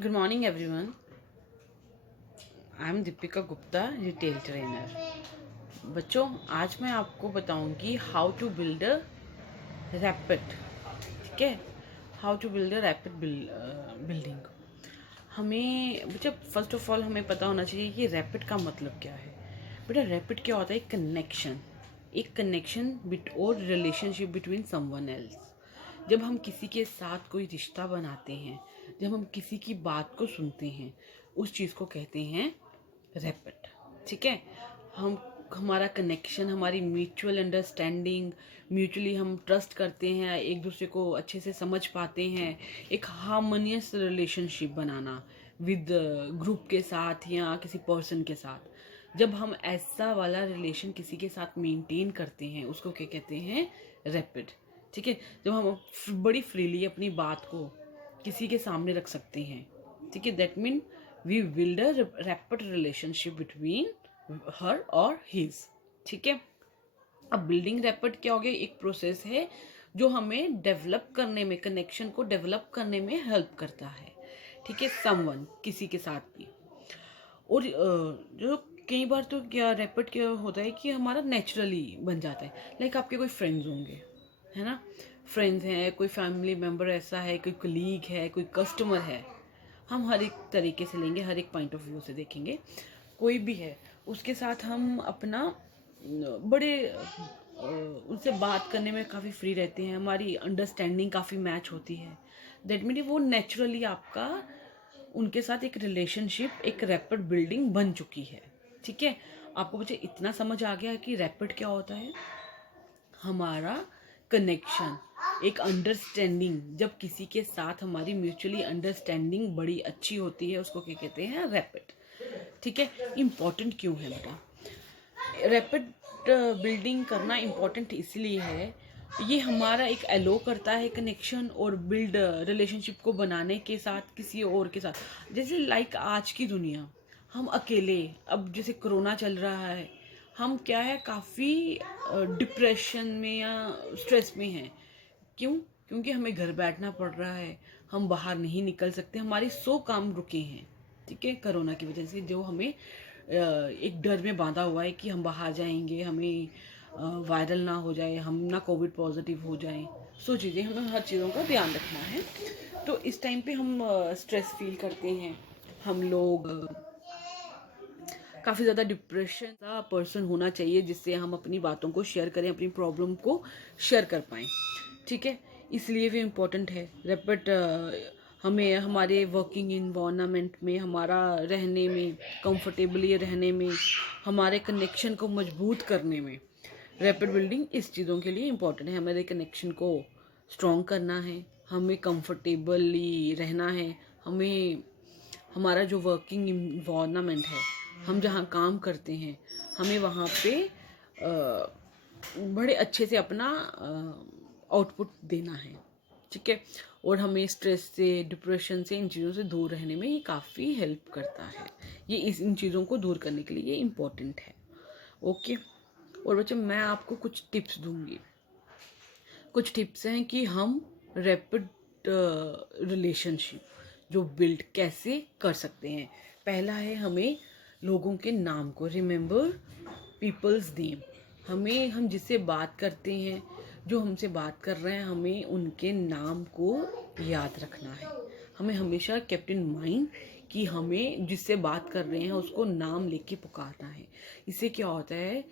Good morning, everyone. I'm Deepika Gupta, retail trainer. बच्चों, आज मैं आपको बताऊंगी how to build a rapid. ठीक है, how to build a rapid building. हमें बच्चा फर्स्ट ऑफ ऑल हमें पता होना चाहिए कि रैपिड का मतलब क्या है। बेटा, रैपिड क्या होता है? कनेक्शन, एक कनेक्शन बिट और रिलेशनशिप बिटवीन समवन एल्स। जब हम किसी के साथ कोई रिश्ता बनाते हैं, जब हम किसी की बात को सुनते हैं, उस चीज़ को कहते हैं रैपिड। ठीक है, हम हमारा कनेक्शन, हमारी म्यूचुअल अंडरस्टैंडिंग, म्यूचुअली हम ट्रस्ट करते हैं, एक दूसरे को अच्छे से समझ पाते हैं, एक harmonious relationship banana with group के साथ या किसी पर्सन के साथ। जब हम ऐसा वाला रिलेशन किसी के साथ मेंटेन करते हैं, उसको क्या कहते हैं? रैपिड। ठीक है, जब हम बड़ी फ्रीली अपनी बात को किसी के सामने रख सकते हैं, ठीक है, that mean we build a rapid relationship between her और हिज। ठीक है, अब बिल्डिंग रैपिड क्या हो गया? एक प्रोसेस है जो हमें डेवलप करने में, कनेक्शन को डेवलप करने में हेल्प करता है। ठीक है, समवन, किसी के साथ भी। और जो कई बार तो क्या रैपिड क्या होता है कि हमारा नेचुरली बन जाता है। लाइक आपके कोई फ्रेंड्स होंगे, है ना? फ्रेंड्स हैं, कोई फैमिली मेम्बर ऐसा है, कोई कलीग है, कोई कस्टमर है। हम हर एक तरीके से लेंगे, हर एक पॉइंट ऑफ व्यू से देखेंगे। कोई भी है, उसके साथ हम अपना बड़े उनसे बात करने में काफ़ी फ्री रहते हैं, हमारी अंडरस्टैंडिंग काफ़ी मैच होती है। दैट मीन वो नेचुरली आपका उनके साथ एक रिलेशनशिप, एक रैपिड बिल्डिंग बन चुकी है। ठीक है, आपको मुझे इतना समझ आ गया कि रैपिड क्या होता है? हमारा कनेक्शन, एक अंडरस्टैंडिंग, जब किसी के साथ हमारी म्यूचुअली अंडरस्टैंडिंग बड़ी अच्छी होती है, उसको क्या कहते हैं? रैपिड। ठीक है, इम्पॉर्टेंट क्यों है बेटा? रैपिड बिल्डिंग करना इम्पॉर्टेंट इसलिए है, ये हमारा एक एलो करता है कनेक्शन और बिल्ड रिलेशनशिप को बनाने के साथ किसी और के साथ। जैसे लाइक आज की दुनिया, हम अकेले, अब जैसे कोरोना चल रहा है, हम क्या है, काफ़ी डिप्रेशन में या स्ट्रेस में हैं। क्यों? क्योंकि हमें घर बैठना पड़ रहा है, हम बाहर नहीं निकल सकते, हमारे 100 काम रुके हैं। ठीक है, कोरोना की वजह से जो हमें एक डर में बांधा हुआ है कि हम बाहर जाएंगे, हमें वायरल ना हो जाए, हम ना कोविड पॉजिटिव हो जाए। सो चीज़ें, हमें हर चीज़ों का ध्यान रखना है। तो इस टाइम पे हम स्ट्रेस फील करते हैं, हम लोग काफ़ी ज़्यादा डिप्रेशन का पर्सन होना चाहिए जिससे हम अपनी बातों को शेयर करें, अपनी प्रॉब्लम को शेयर कर पाएँ। ठीक है, इसलिए भी इम्पोर्टेंट है रैपिड। हमें हमारे वर्किंग इन्वायरमेंट में, हमारा रहने में, कंफर्टेबली रहने में, हमारे कनेक्शन को मजबूत करने में रैपिड बिल्डिंग इस चीज़ों के लिए इम्पोर्टेंट है। हमारे कनेक्शन को स्ट्रॉन्ग करना है, हमें कंफर्टेबली रहना है, हमें हमारा जो वर्किंग इन्वायरमेंट है, हम जहाँ काम करते हैं, हमें वहाँ पे बड़े अच्छे से अपना आउटपुट देना है। ठीक है, और हमें स्ट्रेस से, डिप्रेशन से, इन चीज़ों से दूर रहने में ये काफ़ी हेल्प करता है। ये इन चीज़ों को दूर करने के लिए ये इम्पोर्टेंट है। ओके, और बच्चों मैं आपको कुछ टिप्स दूंगी। कुछ टिप्स हैं कि हम रैपिड रिलेशनशिप जो बिल्ड कैसे कर सकते हैं। पहला है, हमें लोगों के नाम को, रिमेंबर पीपल्स नेम। हम जिससे बात करते हैं, जो हमसे बात कर रहे हैं, हमें उनके नाम को याद रखना है। हमें हमेशा केप्ट इन माइंड कि हमें जिससे बात कर रहे हैं उसको नाम लेके पुकारना है। इससे क्या होता है,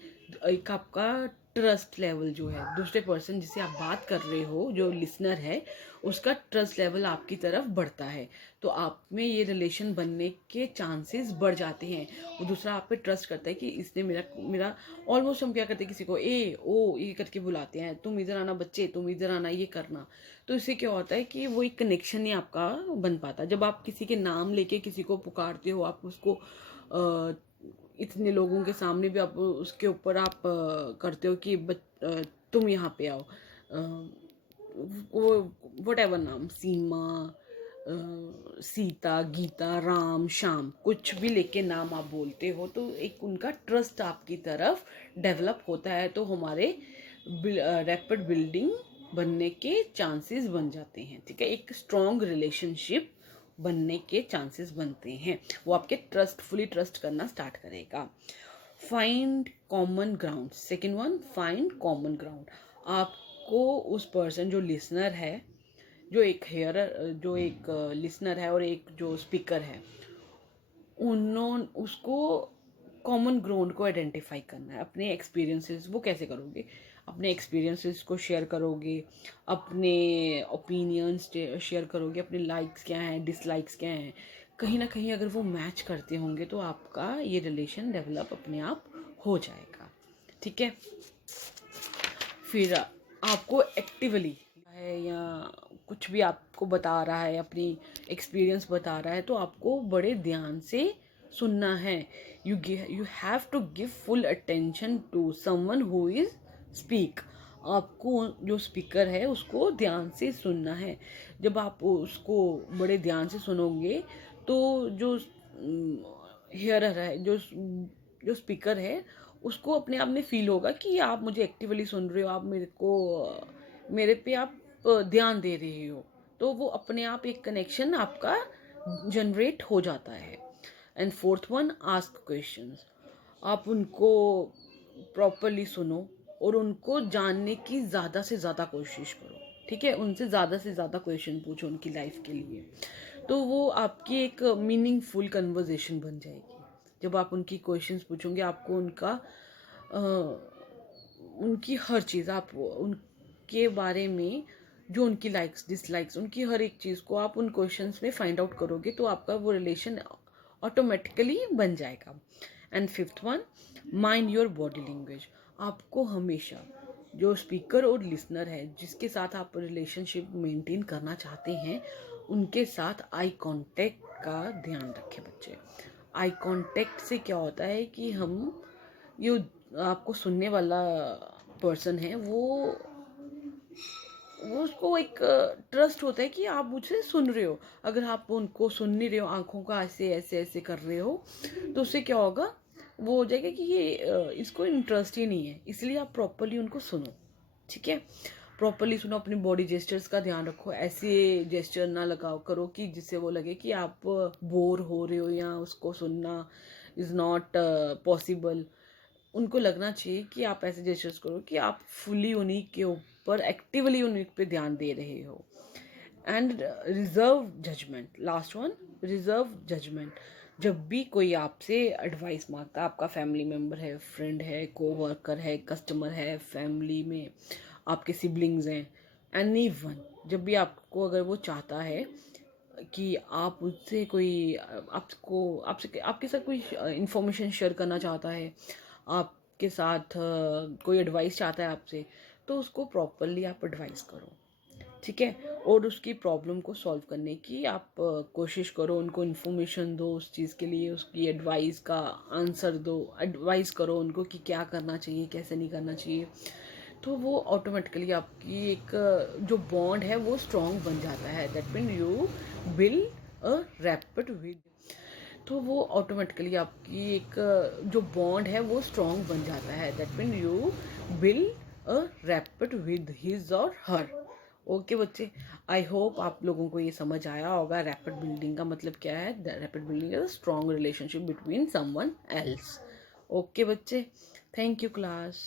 एक आपका ट्रस्ट लेवल जो है, दूसरे पर्सन जिससे आप बात कर रहे हो, जो लिसनर है, उसका ट्रस्ट लेवल आपकी तरफ बढ़ता है। तो आप में ये रिलेशन बनने के चांसेस बढ़ जाते हैं। वो दूसरा आप पे ट्रस्ट करता है कि इसने मेरा मेरा ऑलमोस्ट हम क्या करते हैं, किसी को ए ओ ये करके बुलाते हैं, तुम इधर आना बच्चे, तुम इधर आना, ये करना। तो इससे क्या होता है कि वो एक कनेक्शन नहीं आपका बन पाता। जब आप किसी के नाम लेके किसी को पुकारते हो, आप उसको इतने लोगों के सामने भी आप उसके ऊपर आप करते हो कि तुम यहाँ पे आओ, वो वट एवर नाम, सीमा, सीता, गीता, राम, श्याम, कुछ भी लेके नाम आप बोलते हो, तो एक उनका ट्रस्ट आपकी तरफ डेवलप होता है। तो हमारे रैपिड बिल्डिंग बनने के चांसेस बन जाते हैं। ठीक है, एक स्ट्रॉन्ग रिलेशनशिप बनने के चांसेस बनते हैं, वो आपके फुली ट्रस्ट करना स्टार्ट करेगा। Find common ground, second one, find common ground. आपको उस पर्सन जो लिसनर है, जो एक लिसनर है और एक जो स्पीकर है, उसको कॉमन ग्राउंड को आइडेंटिफाई करना है। अपने एक्सपीरियंसेस वो कैसे करोगे, अपने एक्सपीरियंसेस को शेयर करोगे, अपने ओपिनियंस शेयर करोगे, अपने लाइक्स क्या हैं, डिसलाइक्स क्या हैं। कहीं ना कहीं अगर वो मैच करते होंगे तो आपका ये रिलेशन डेवलप अपने आप हो जाएगा। ठीक है, फिर आपको एक्टिवली है या कुछ भी आपको बता रहा है, अपनी एक्सपीरियंस बता रहा है, तो आपको बड़े ध्यान से सुनना है। You have to give full attention to someone who is speak. आपको जो स्पीकर है उसको ध्यान से सुनना है। जब आप उसको बड़े ध्यान से सुनोगे तो जो हियरर है, जो स्पीकर है, उसको अपने आप में फील होगा कि आप मुझे एक्टिवली सुन रहे हो, आप मेरे पे आप ध्यान दे रहे हो। तो वो अपने आप एक कनेक्शन आपका जनरेट हो जाता है। And fourth one, ask questions. आप उनको प्रॉपरली सुनो और उनको जानने की ज़्यादा से ज़्यादा कोशिश करो। ठीक है, उनसे ज़्यादा से ज़्यादा क्वेश्चन पूछो उनकी लाइफ के लिए, तो वो आपकी एक मीनिंगफुल कन्वर्जेशन बन जाएगी। जब आप उनकी क्वेश्चंस पूछोगे, आपको उनकी हर चीज़, आप उनके बारे में जो उनकी लाइक्स डिसलाइक्स, उनकी हर एक चीज़ को आप उन क्वेश्चंस में फाइंड आउट करोगे तो आपका वो रिलेशन ऑटोमेटिकली बन जाएगा। And fifth one, mind your body language. आपको हमेशा जो स्पीकर और लिसनर है, जिसके साथ आप रिलेशनशिप मेंटेन करना चाहते हैं, उनके साथ आई कांटेक्ट का ध्यान रखें बच्चे। आई कांटेक्ट से क्या होता है कि ये आपको सुनने वाला पर्सन है, वो उसको एक ट्रस्ट होता है कि आप मुझसे सुन रहे हो। अगर आप उनको सुन नहीं रहे हो, आंखों का ऐसे ऐसे ऐसे कर रहे हो, तो उससे क्या होगा, वो हो जाएगा कि ये इसको इंटरेस्ट ही नहीं है। इसलिए आप प्रॉपरली उनको सुनो। ठीक है, प्रॉपरली सुनो, अपनी बॉडी जेस्चर्स का ध्यान रखो। ऐसे जेस्चर ना लगाओ करो कि जिससे वो लगे कि आप बोर हो रहे हो या उसको सुनना इज़ नॉट पॉसिबल। उनको लगना चाहिए कि आप ऐसे जेस्चर्स करो कि आप फुली उन्हीं के ऊपर, एक्टिवली उन्हीं पे ध्यान दे रहे हो। And reserve judgment, last one, reserve judgment. जब भी कोई आपसे एडवाइस मांगता है, आपका फैमिली मेम्बर है, फ्रेंड है, कोवर्कर है, कस्टमर है, फैमिली में आपके सिबलिंग्स हैं, एनी वन, जब भी आपको अगर वो चाहता है कि आप उससे कोई आपसे आपके साथ कोई इंफॉर्मेशन शेयर करना चाहता है, आपके साथ कोई एडवाइस चाहता है आपसे, तो उसको प्रॉपरली आप एडवाइस करो। ठीक है, और उसकी प्रॉब्लम को सॉल्व करने की आप कोशिश करो, उनको इन्फॉर्मेशन दो उस चीज़ के लिए, उसकी एडवाइस का आंसर दो, एडवाइस करो उनको कि क्या करना चाहिए, कैसे नहीं करना चाहिए। तो वो ऑटोमेटिकली आपकी एक जो बॉन्ड है वो स्ट्रॉन्ग बन जाता है। That mean you build a rapid with, तो वो ऑटोमेटिकली आपकी एक जो बॉन्ड है वो स्ट्रॉन्ग बन जाता है। That mean you build a rapid with his और हर। ओके बच्चे, आई होप आप लोगों को ये समझ आया होगा रैपिड बिल्डिंग का मतलब क्या है। Rapid building is a strong relationship between someone else. Okay बच्चे, थैंक यू क्लास।